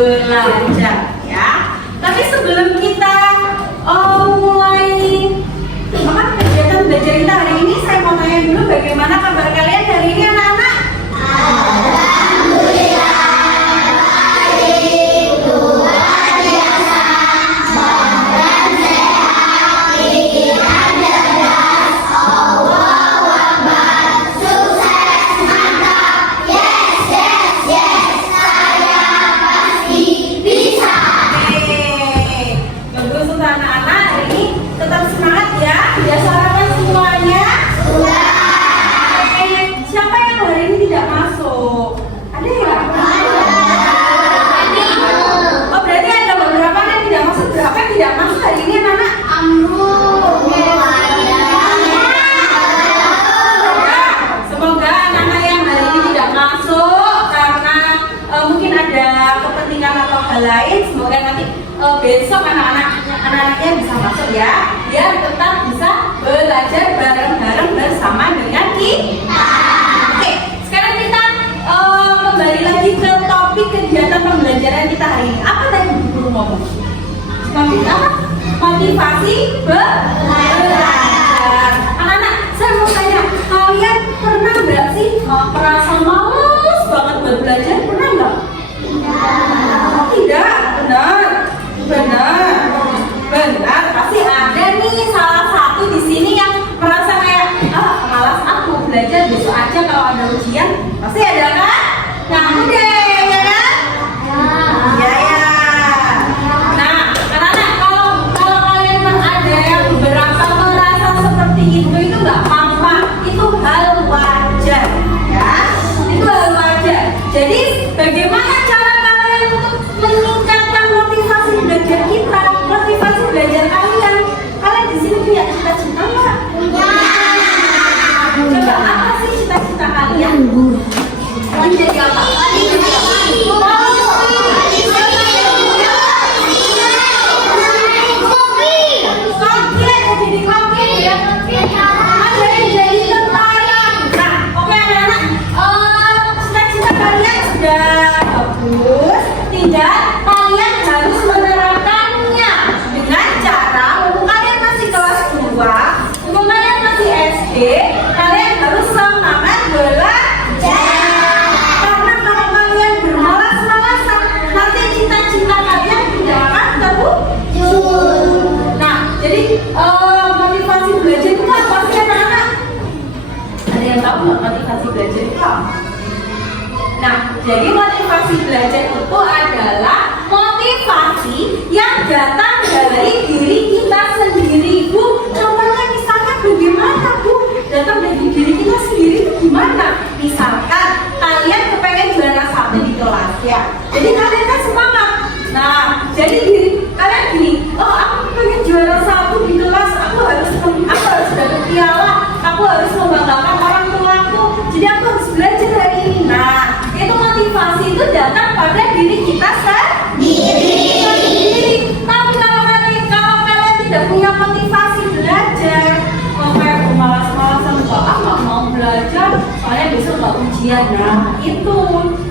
belajar ya. Tapi sebelum kita mulai kegiatan belajar kita hari ini, saya mau tanya dulu bagaimana kabar kalian hari ini anak-anak? Lain, semoga nanti besok anak-anaknya bisa masuk ya, biar tetap bisa belajar bareng-bareng bersama dengan kita. Oke, sekarang kita kembali lagi ke topik kegiatan pembelajaran kita hari ini. Apa tadi guru ngomong? Topik apa? Motivasi belajar. Anak-anak, saya mau tanya, kalian pernah nggak sih merasa malas banget belajar? Pernah nggak? Tidak, benar. Pasti ada nih salah satu di sini yang merasa kayak malas aku belajar, besok aja kalau ada ujian. Pasti ada kan? Kamu deh, ya kan? Ya. Nah, anak-anak, kalau kalian ada yang berasa merasa seperti itu nggak apa-apa. Itu hal wajar, ya. Itu hal wajar. Jadi bagaimana cara meningkatkan motivasi belajar kita, motivasi belajar kalian? Kalian di sini punya cita-cita nggak? Coba apa sih cita-cita kalian? Menjadi apa? Kalian harus semangat belajar. Karena kalau kalian bermalas-malasan, nanti cita-cita kalian tidak akan terwujud. Nah, jadi motivasi belajar itu apa sih anak-anak? Ada yang tahu nggak motivasi belajar itu apa? Nah, jadi motivasi belajar itu adalah motivasi yang datang dari diri kita sendiri, Bu. Contohnya misalnya bagaimana, Bu? Datang dari diri kita sendiri itu gimana? Misalkan kalian kepengen juara 1 di kelas ya, jadi kalian kan semangat. Nah, jadi diri kalian gini, aku pengen juara 1 di kelas, aku harus dapat piala, aku harus membanggakan orang tuaku, jadi aku harus belajar hari ini. Nah, itu motivasi itu datang pada diri kita sendiri. Tapi kalau kalian tidak punya motivasi belajar, kayak malas-malasan, nggak mau belajar, soalnya besok nggak ujian. Nah, itu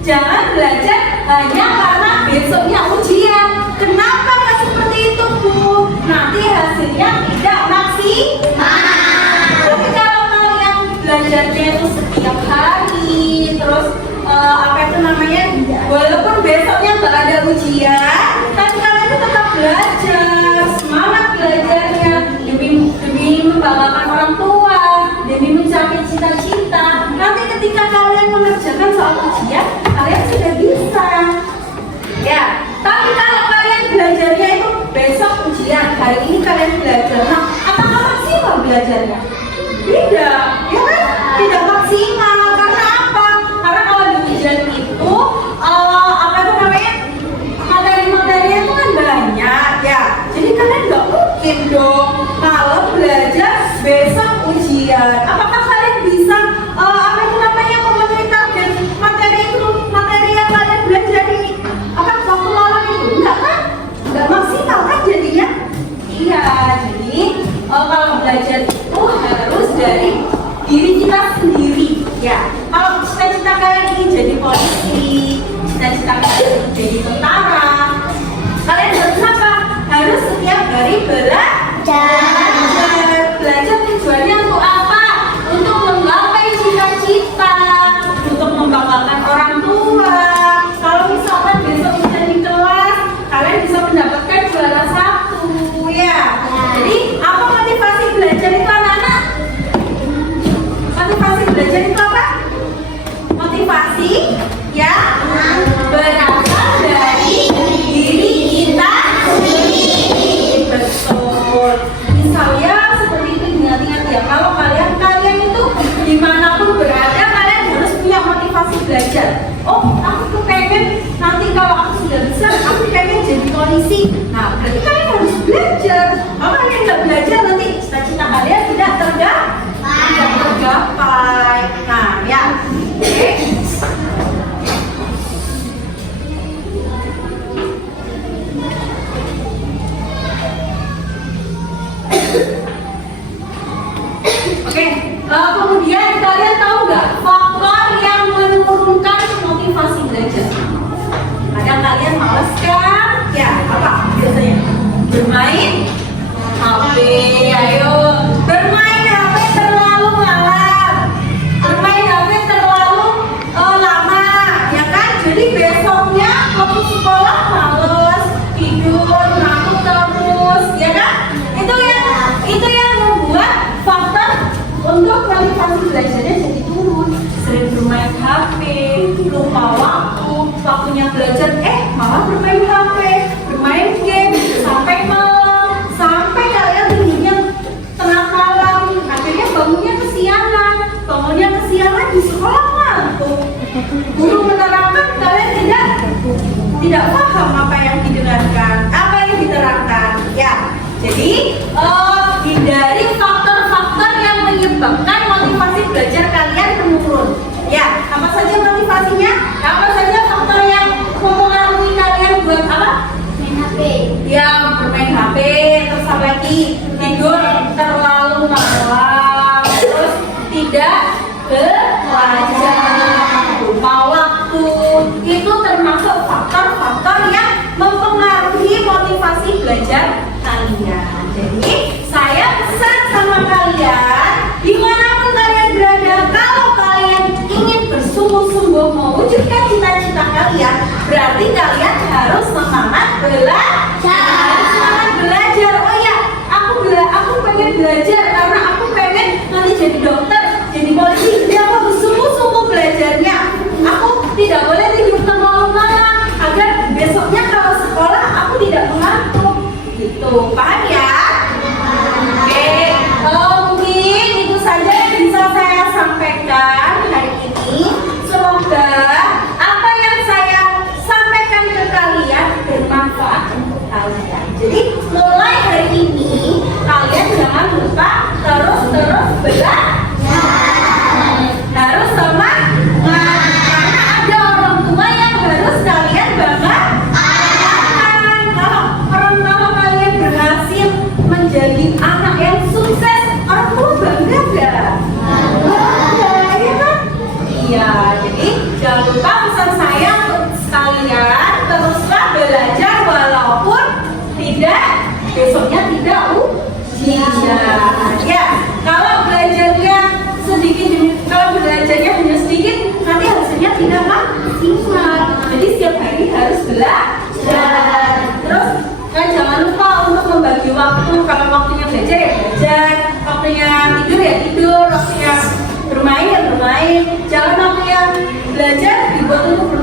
jangan belajar hanya karena besoknya ujian. Kenapa nggak seperti itu, Bu? Nanti hasilnya tidak maksimal. Tapi kalau kalian belajarnya itu setiap hari, terus walaupun besoknya nggak ada ujian, tapi kalian itu tetap belajar, semangat belajarnya demi membanggakan orang tua, demi mencapai cita-cita. Nanti ketika kalian mengerjakan soal ujian, kalian sudah bisa. Ya, tapi kalau kalian belajarnya itu besok ujian, hari ini kalian belajar, nah apakah maksimal belajarnya? Tidak, ya kan? Tidak maksimal. Karena apa? Karena kalau di ujian itu materi-materinya itu kan banyak ya. Jadi kalian nggak mungkin dong kalau belajar besok ujian. Apakah kalian bisa memenuhi target materi yang kalian belajar ini? Waktu lalu itu enggak kan? Enggak maksimal kan jadinya? Iya, jadi kalau belajar itu harus dari diri kita sendiri ya. Kalau cita-cita kalian ingin jadi polisi, cita-cita kalian ingin jadi tentara, belajar. Belajar tujuannya untuk apa? Untuk menggapai cita-cita, untuk membanggakan orang tua. Kalau misalkan besok ujian di kelas, kalian bisa mendapatkan juara 1 ya. Jadi apa motivasi belajar itu anak-anak? Motivasi belajar itu apa? Motivasi ya berasal dari diri kita sendiri. Betul. Misalnya seperti itu, ingat-ingat ya, kalau kalian itu dimanapun berada, kalian harus punya motivasi belajar. Oh, aku tuh pengen nanti kalau aku sudah besar, aku pengen jadi polisi. Nah, berarti kalian harus belajar. Kalau kalian nggak belajar, nanti cita-cita kalian tidak tergapai. Nah, ya, oke. Oke, kemudian kalian tahu nggak faktor yang menurunkan motivasi belajar? Kadang kalian malas kan? Ya, apa biasanya? Bermain HP, ayo. Bermain HP terlalu malam. Bermain HP terlalu lama, ya kan? Jadi besoknya waktu sekolah males, tidur, ngantuk terus, ya kan? Itu yang membuat faktor untuk motivasi belajarnya jadi turun. Sering bermain HP, lupa waktunya belajar, malah bermain HP, bermain game sampai malam, sampai kalian tidurnya tengah malam, akhirnya bangunnya kesiangan di sekolah ngantuk. Guru menerangkan, kalian tidak paham apa yang didengarkan, apa yang diterangkan, ya. Jadi hindari faktor-faktor yang menyebabkan motivasi belajar kalian menurun. Ya, apa saja motivasinya? Apa saja faktor yang mempengaruhi kalian buat apa? Main HP. Ya, bermain HP, terus apa lagi? Tidur terlalu malam, terus tidak belajar, lupa waktu. Itu termasuk faktor-faktor yang mempengaruhi motivasi belajar kalian. Jadi saya pesan sama kalian, dimanapun kalian berada, kalau kalian ingin bersungguh-sungguh mewujudkan cita-cita kalian, berarti kalian harus semangat belajar. Oh ya, aku pengen belajar karena aku pengen nanti jadi dokter, jadi polisi. Jadi aku harus sungguh-sungguh belajarnya. Aku tidak boleh tidur terlalu malam agar besoknya kalau sekolah aku tidak mengantuk. Gitu, paham ya? Mungkin itu saja yang bisa saya sampaikan hari ini. Semoga apa yang saya sampaikan ke kalian bermanfaat untuk kalian. Jadi mulai hari ini kalian jangan lupa terus belajar. Harus semangat karena ada orang tua yang harus kalian banggakan. Kalau kalian berhasil menjadi anak yang sukses, orang tua bangga gak? Bangga, ya kan? Iya, jadi jangan lupa pesan saya untuk sekalian, teruslah belajar walaupun besoknya tidak ujian. Ya, kalau belajarnya hanya sedikit, nanti hasilnya tidak maksimal. Jadi setiap hari harus belajar. Terus jangan lupa untuk membagi waktu. Kalau waktunya belajar ya belajar, waktunya tidur ya tidur, waktunya bermain ya bermain. Jangan waktunya belajar dibuat untuk